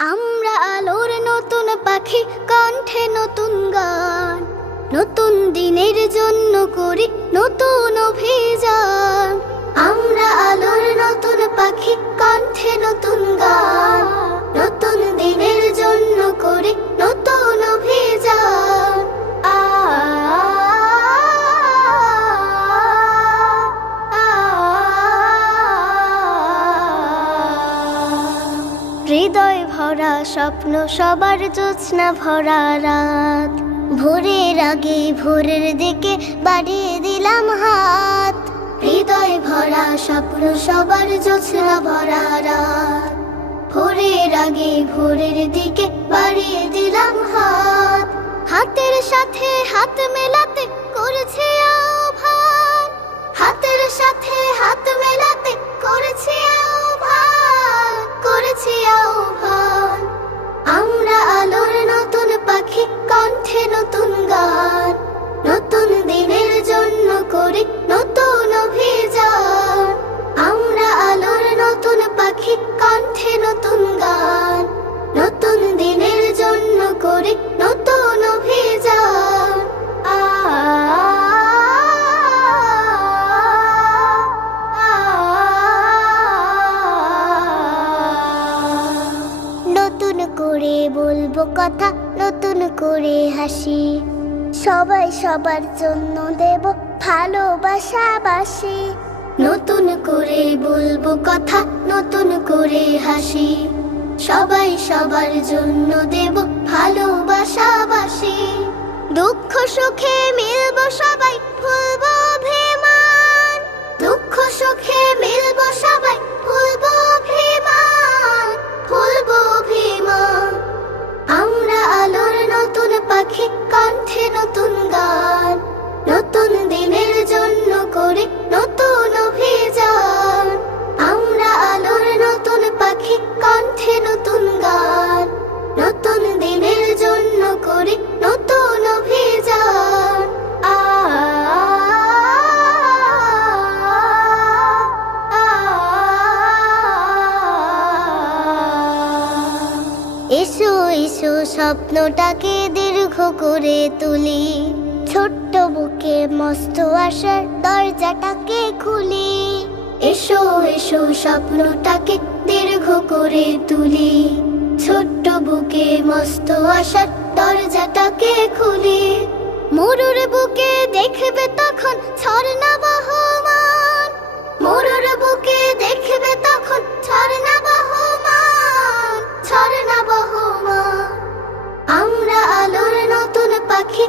আমরা আলোর নতুন পাখি, কণ্ঠে নতুন গান, নতুন দিনের জন্য করি নতুন অভিযান। আমরা আলোর নতুন পাখি, কণ্ঠে নতুন গান, নতুন দিনের জন্য করি নতুন অভিযান। হৃদয় ভরা স্বপ্ন, সবার জোছনা ভরা রাত, ভোরের আগে ভোরের দিকে বাড়িয়ে দিলাম হাত। হৃদয় ভরা স্বপ্ন, সবার জোছনা ভরা রাত, ভোরের আগে ভোরের দিকে বাড়িয়ে দিলাম হাত। হাতের সাথে হাত মেলাতে করেছে আহ্বান, হাতের সাথে হাত মেলাতে করেছে আহ্বান, করেছে আহ্বান। আমরা আলোর নতুন পাখি, কণ্ঠে নতুন গান, নতুন দিনের জন্য করি নতুন অভিযান। আমরা আলোর নতুন পাখি, কণ্ঠে নতুন গান, নতুন দিনের জন্য করি নতুন অভিযান। নতুন করে বলবো কথা, নতুন করে হাসি, সবাই সবার জন্য দেব ভালোবাসাবাসি। নতুন করে বলবো কথা, নতুন করে হাসি, সবাই সবার জন্য দেব ভালোবাসাবাসি। দুঃখ সুখে মিলবো সবাই, ভুলবো অভিমান, দুঃখ সুখে মিলবো সবাই, ভুলবো অভিমান, ভুলবো অভিমান। আমরা আলোর নতুন পাখি, কণ্ঠে নতুন গান, নতুন দিনের জন্য করি নতুন অভিযান। আমরা আলোর নতুন পাখি, কণ্ঠে নতুন গান, নতুন দিনের জন্য করি নতুন অভিযান। এসো এসো স্বপ্নটাকে দীর্ঘ করে তুলি, ছোট্ট বুকে মস্ত আশার দরজাটাকে খুলি। এসো এসো স্বপ্নটাকে দীর্ঘ করে তুলি, ছোট্ট বুকে মস্ত আশার দরজাটাকে খুলি। মরুর বুকে দেখবে তখন ঝর্ণা বহমান, মরুর বুকে দেখবে তখন ঝর্ণা বহমান, ঝর্ণা বহমান। আমরা আলোর নতুন পাখি,